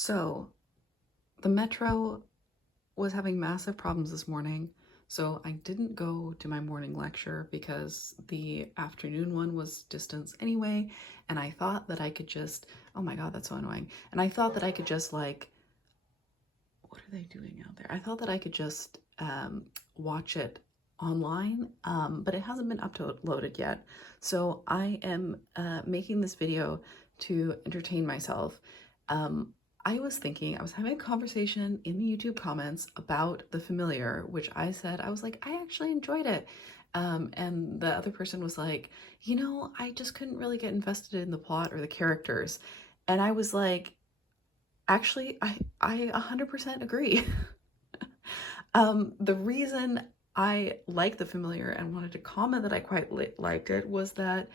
So, the metro was having massive problems this morning, so I didn't go to my morning lecture because the afternoon one was distance anyway, and I thought that I could just, oh my God, that's so annoying. And I thought that I could just what are they doing out there? I thought that I could just watch it online, but it hasn't been uploaded yet. So I am making this video to entertain myself. Um, I was having a conversation in the YouTube comments about The Familiar, which I said, I was like, I actually enjoyed it. And the other person was like, I just couldn't really get invested in the plot or the characters. And I was like, actually, I 100% agree. The reason I like The Familiar and wanted to comment that I quite liked it was that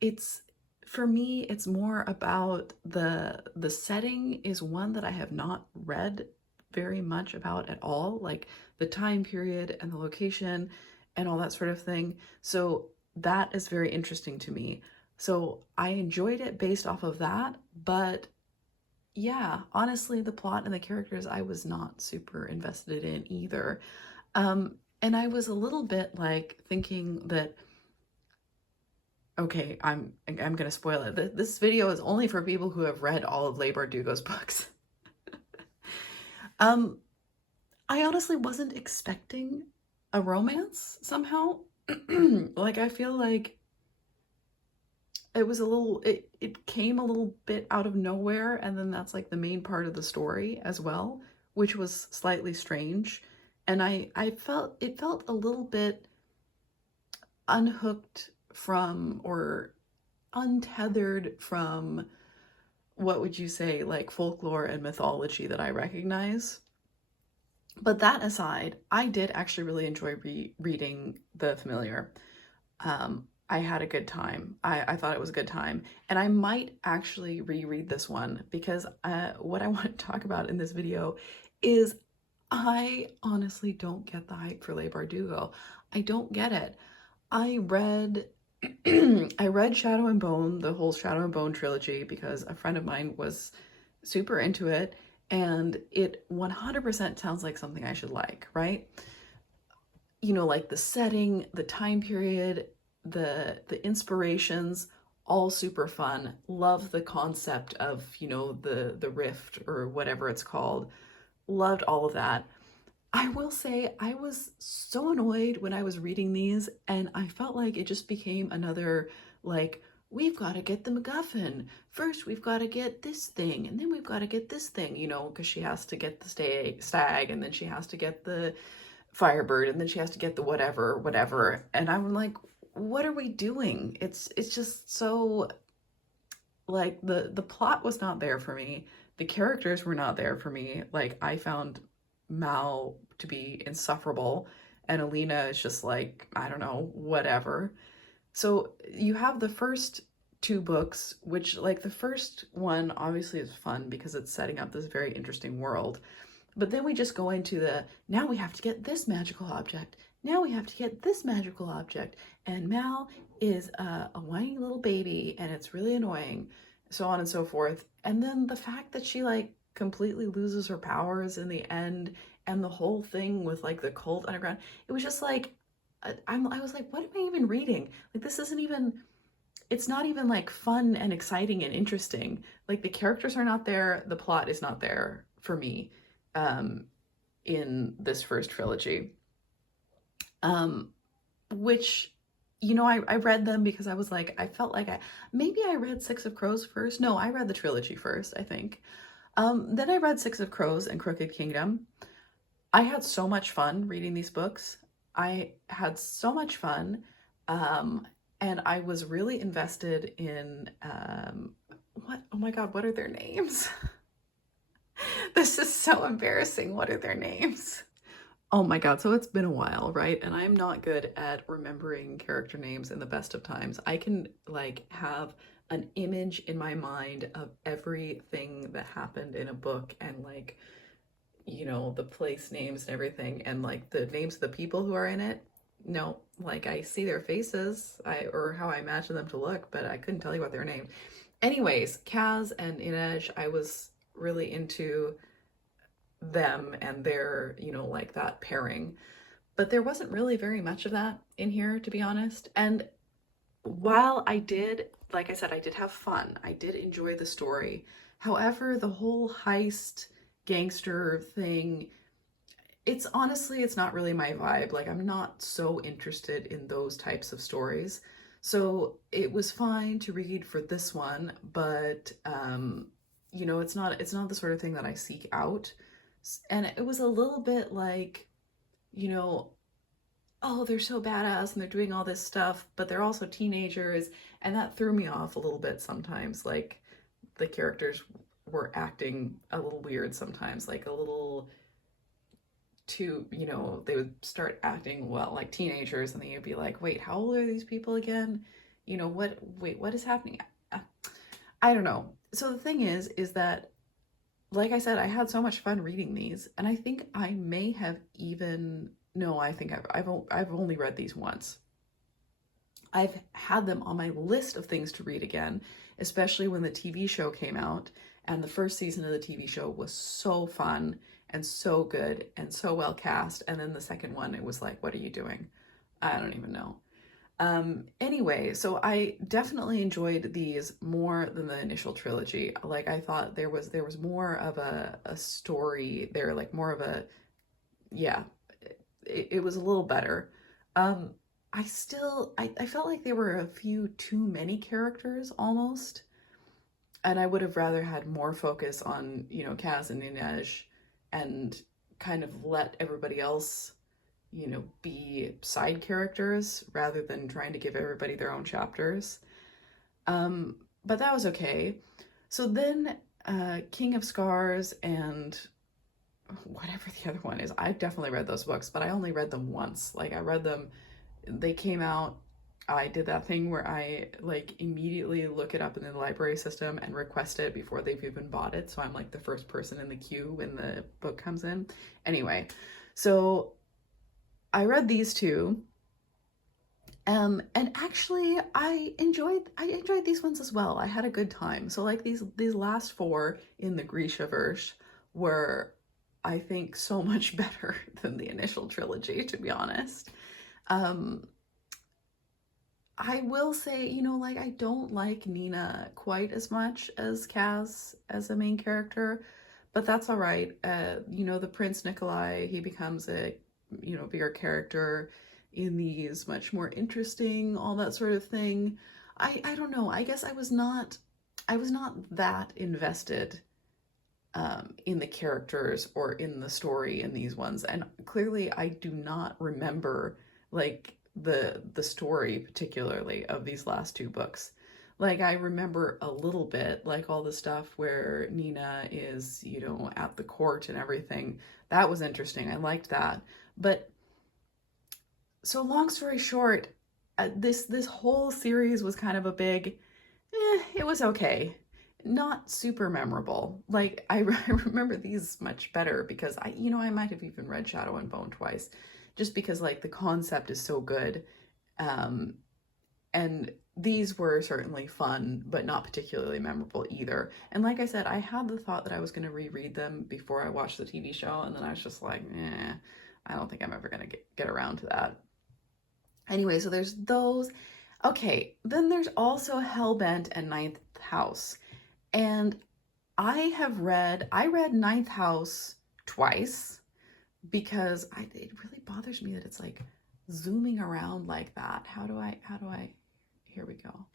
it's, for me, it's more about the setting is one that I have not read very much about at all, like the time period and the location and all that sort of thing. So that is very interesting to me. So I enjoyed it based off of that, but yeah, honestly, the plot and the characters I was not super invested in either. And I was a little bit like thinking that, okay, I'm gonna spoil it. This video is only for people who have read all of Leigh Bardugo's books. Um, I honestly wasn't expecting a romance somehow. Like I feel like it came a little bit out of nowhere, and then that's like the main part of the story as well, which was slightly strange. And I felt it felt a little bit unhooked from, or untethered from, what would you say, like folklore and mythology that I recognize. But that aside, I did actually really enjoy reading The Familiar. I had a good time. I thought it was a good time. And I might actually reread this one because what I want to talk about in this video is I honestly don't get the hype for Leigh Bardugo. I don't get it. I read I read Shadow and Bone, the whole Shadow and Bone trilogy, because a friend of mine was super into it, and it 100% sounds like something I should like, right? Like the setting, the time period, the inspirations, all super fun. Love the concept of, the rift or whatever it's called. Loved all of that. I will say I was so annoyed when I was reading these, and I felt like it just became another, like, we've got to get the MacGuffin. First, we've got to get this thing, and then we've got to get this thing, because she has to get the stag, and then she has to get the Firebird, and then she has to get the whatever. And I'm like, what are we doing? It's just so, like, the plot was not there for me. The characters were not there for me. Like, I found Mal to be insufferable, and Alina is just like, I don't know, whatever. So you have the first two books, which, like, the first one obviously is fun because it's setting up this very interesting world. But then we just go into now we have to get this magical object. Now we have to get this magical object. And Mal is a whiny little baby, and it's really annoying, so on and so forth. And then the fact that she, like, completely loses her powers in the end, and the whole thing with, like, the cult underground, it was just like, I was like, what am I even reading? Like, this isn't even, it's not even like fun and exciting and interesting. Like, the characters are not there, the plot is not there for me, um, in this first trilogy. Um, which, I read them because I was like, I felt like maybe I read Six of Crows first. No, I read the trilogy first, I think. Then I read Six of Crows and Crooked Kingdom. I had so much fun reading these books. I had so much fun. Um, and I was really invested in, what? Oh my God, what are their names? This is so embarrassing. What are their names? Oh my God, so it's been a while, right? And I'm not good at remembering character names in the best of times. I can, like, have an image in my mind of everything that happened in a book, and, like, the place names and everything, and, like, the names of the people who are in it. No, like, I see their faces, or how I imagine them to look, but I couldn't tell you what their name. Anyways, Kaz and Inej, I was really into them and their, you know, like that pairing. But there wasn't really very much of that in here, to be honest. And while I did, like I said, I did have fun, I did enjoy the story. However, the whole heist gangster thing, it's honestly, it's not really my vibe. Like, I'm not so interested in those types of stories. So it was fine to read for this one, but you know, it's not the sort of thing that I seek out. And it was a little bit like, you know, oh, they're so badass and they're doing all this stuff, but they're also teenagers, and that threw me off a little bit sometimes. Like, the characters were acting a little weird sometimes, like a little too, you know, they would start acting, well, like teenagers, and then you'd be like, wait, how old are these people again? You know, what is happening? Uh, I don't know. So the thing is that, like I said, I had so much fun reading these, and I think I may have even, no, I think I've only read these once. I've had them on my list of things to read again, especially when the TV show came out, and the first season of the TV show was so fun and so good and so well cast, and then the second one, it was like, what are you doing? I don't even know. Anyway, so I definitely enjoyed these more than the initial trilogy. Like, I thought there was more of a story there, like more of a, yeah, it was a little better. Um, I felt like there were a few too many characters almost, and I would have rather had more focus on, you know, Kaz and Inej, and kind of let everybody else, you know, be side characters rather than trying to give everybody their own chapters. But that was okay. So then, King of Scars and whatever the other one is, I've definitely read those books, but I only read them once. Like, I read them, they came out, I did that thing where I like immediately look it up in the library system and request it before they've even bought it. So I'm like the first person in the queue when the book comes in. Anyway, so I read these two. And actually I enjoyed these ones as well. I had a good time. So like these last four in the Grishaverse were, I think, so much better than the initial trilogy, to be honest. Um, I will say, you know, like, I don't like Nina quite as much as Kaz as a main character, but that's all right. You know, the Prince Nikolai, he becomes a, you know, bigger character in these, much more interesting, all that sort of thing. I don't know. I guess I was not that invested in the characters or in the story in these ones, and clearly I do not remember like the story particularly of these last two books. Like, I remember a little bit, like all the stuff where Nina is, you know, at the court and everything. That was interesting. I liked that. But so long story short, this whole series was kind of a big, it was okay. Not super memorable. Like, I remember these much better because you know, I might have even read Shadow and Bone twice, just because like the concept is so good. Um, and these were certainly fun, but not particularly memorable either. And like I said, I had the thought that I was going to reread them before I watched the TV show, and then I was just like, I don't think I'm ever going to get around to that. Anyway, so there's those. Okay, then there's also Hellbent and Ninth House. And I read Ninth House twice because it really bothers me that it's like zooming around like that. Here we go.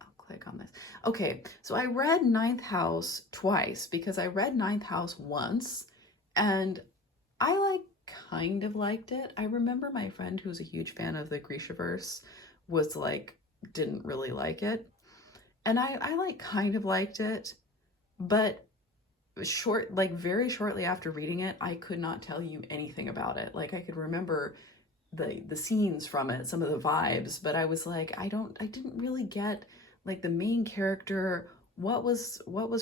I'll click on this. Okay, so I read Ninth House twice because I read Ninth House once and I like kind of liked it. I remember my friend who's a huge fan of the Grishaverse was like, didn't really like it. And I like kind of liked it, but very shortly after reading it, I could not tell you anything about it. Like, I could remember the scenes from it, some of the vibes, but I was like, I didn't really get like the main character, what was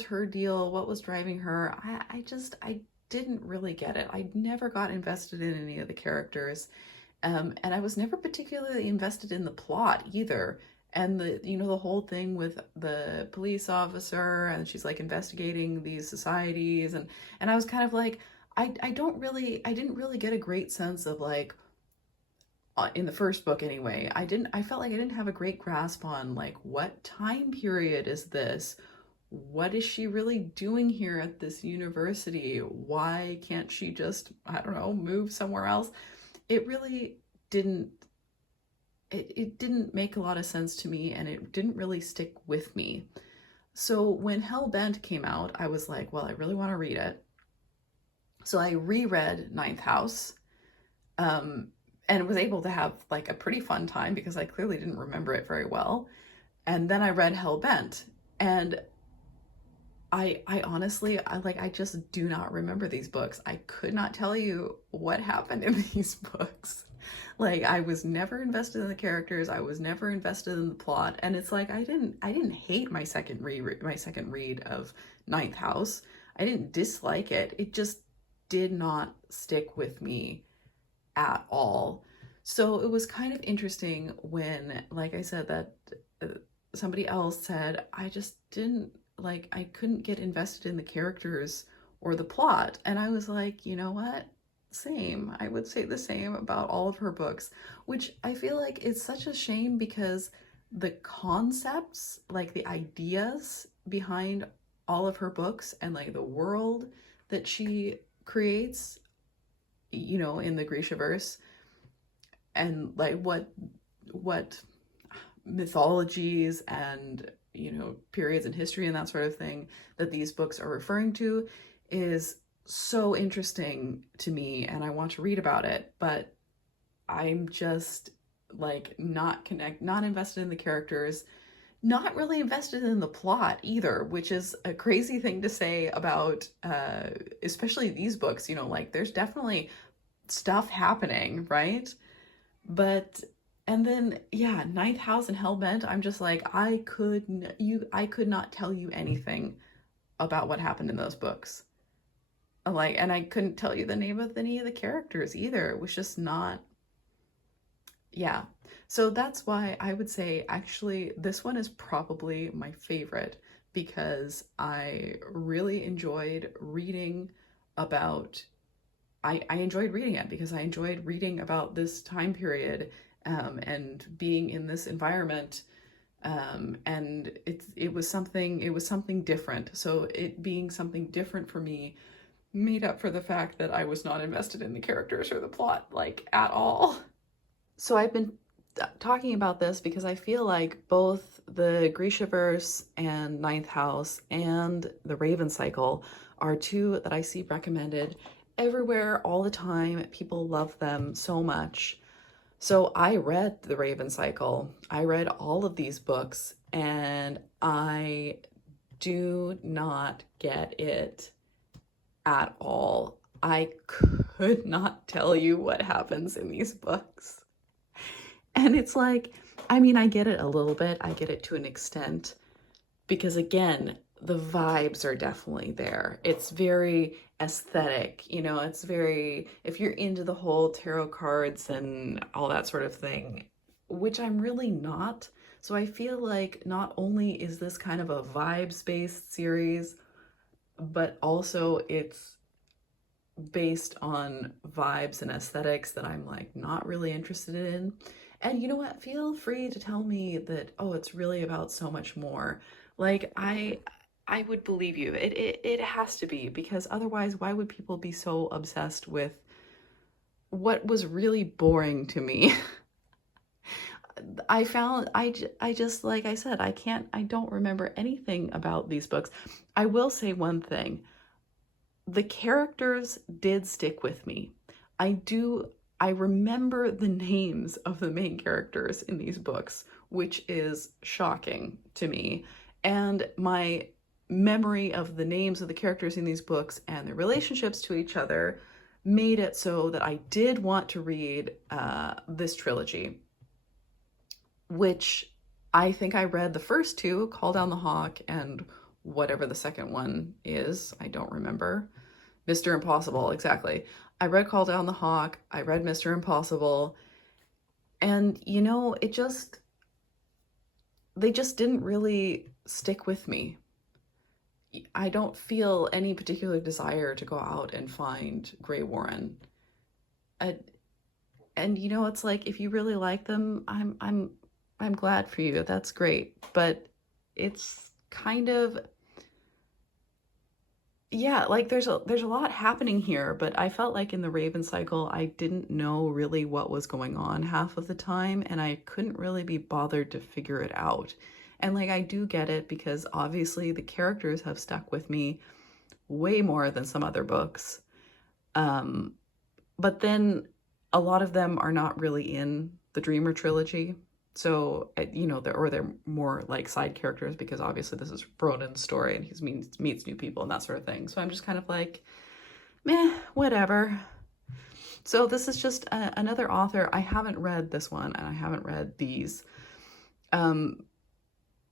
her deal, what was driving her. I didn't really get it. I never got invested in any of the characters. And I was never particularly invested in the plot either. And the whole thing with the police officer, and she's like investigating these societies, and I was kind of like, I didn't really get a great sense of like, in the first book anyway, I felt like I didn't have a great grasp on like, what time period is this? What is she really doing here at this university? Why can't she just, I don't know, move somewhere else? It really didn't, it didn't make a lot of sense to me, and it didn't really stick with me. So when Hellbent came out, I was like, well, I really want to read it. So I reread Ninth House, and was able to have like a pretty fun time because I clearly didn't remember it very well. And then I read Hellbent, and I honestly, I just do not remember these books. I could not tell you what happened in these books. Like, I was never invested in the characters. I was never invested in the plot. And it's like, I didn't hate my second read of Ninth House. I didn't dislike it. It just did not stick with me at all. So it was kind of interesting when, like I said, that somebody else said, I just didn't like, I couldn't get invested in the characters or the plot. And I was like, you know what? Same. I would say the same about all of her books, which I feel like it's such a shame because the concepts, like the ideas behind all of her books and like the world that she creates, in the Grishaverse, and like what mythologies and periods in history and that sort of thing that these books are referring to is so interesting to me, and I want to read about it, but I'm just like not invested in the characters, not really invested in the plot either, which is a crazy thing to say about especially these books. Like, there's definitely stuff happening, right? But and then, yeah, Ninth House and Hellbent, I'm just like, I could not tell you anything about what happened in those books. Like, and I couldn't tell you the name of any of the characters either. It was just not, yeah. So that's why I would say actually this one is probably my favorite, because I really enjoyed reading about I enjoyed reading it because I enjoyed reading about this time period, and being in this environment, and it was something different. So it being something different for me made up for the fact that I was not invested in the characters or the plot like at all. So I've been talking about this because I feel like both the Grishaverse and Ninth House and the Raven Cycle are two that I see recommended everywhere all the time. People love them so much. So I read the Raven Cycle. I read all of these books, and I do not get it at all. I could not tell you what happens in these books. And it's like, I mean, I get it a little bit. I get it to an extent because, again, the vibes are definitely there. It's very aesthetic, it's very, if you're into the whole tarot cards and all that sort of thing, which I'm really not. So I feel like not only is this kind of a vibes-based series, but also it's based on vibes and aesthetics that I'm like not really interested in. And you know what? Feel free to tell me that, oh, it's really about so much more. Like, I would believe you. It has to be, because otherwise why would people be so obsessed with what was really boring to me? I just, like I said, I don't remember anything about these books. I will say one thing. The characters did stick with me. I remember the names of the main characters in these books, which is shocking to me. And my memory of the names of the characters in these books and their relationships to each other made it so that I did want to read this trilogy, which I think I read the first two, Call Down the Hawk and whatever the second one is. I don't remember. Mr. Impossible, exactly. I read Call Down the Hawk. I read Mr. Impossible. And, it just, they just didn't really stick with me. I don't feel any particular desire to go out and find Grey Warren. I, and you know, it's like if you really like them, I'm glad for you. That's great. But it's kind of, yeah, like there's a lot happening here, but I felt like in the Raven cycle, I didn't know really what was going on half of the time, and I couldn't really be bothered to figure it out. And like I do get it because obviously the characters have stuck with me way more than some other books. Um, but then a lot of them are not really in the Dreamer trilogy. So, you know, they're more like side characters because obviously this is Ronan's story and he meets new people and that sort of thing. So I'm just kind of like, meh, whatever. So this is just another author. I haven't read this one and I haven't read these.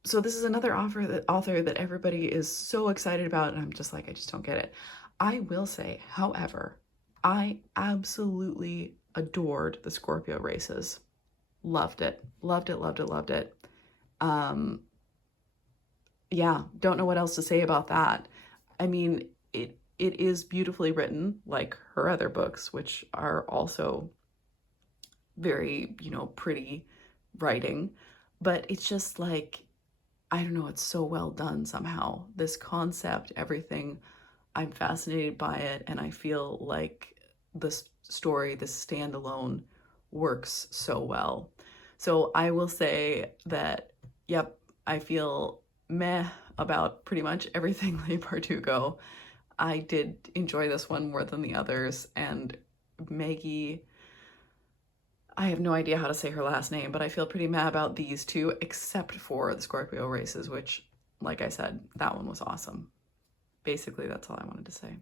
So this is another author that everybody is so excited about, and I'm just like, I just don't get it. I will say, however, I absolutely adored the Scorpio races. Loved it. Loved it, loved it, loved it. Um, yeah, don't know what else to say about that. I mean, it is beautifully written, like her other books, which are also very, you know, pretty writing. But it's just like, I don't know, it's so well done somehow. This concept, everything, I'm fascinated by it, and I feel like this story, this standalone, works so well. So I will say that, yep, I feel meh about pretty much everything Leigh Bardugo. I did enjoy this one more than the others, and Maggie, I have no idea how to say her last name, but I feel pretty mad about these two, except for the Scorpio races, which, like I said, that one was awesome. Basically, that's all I wanted to say.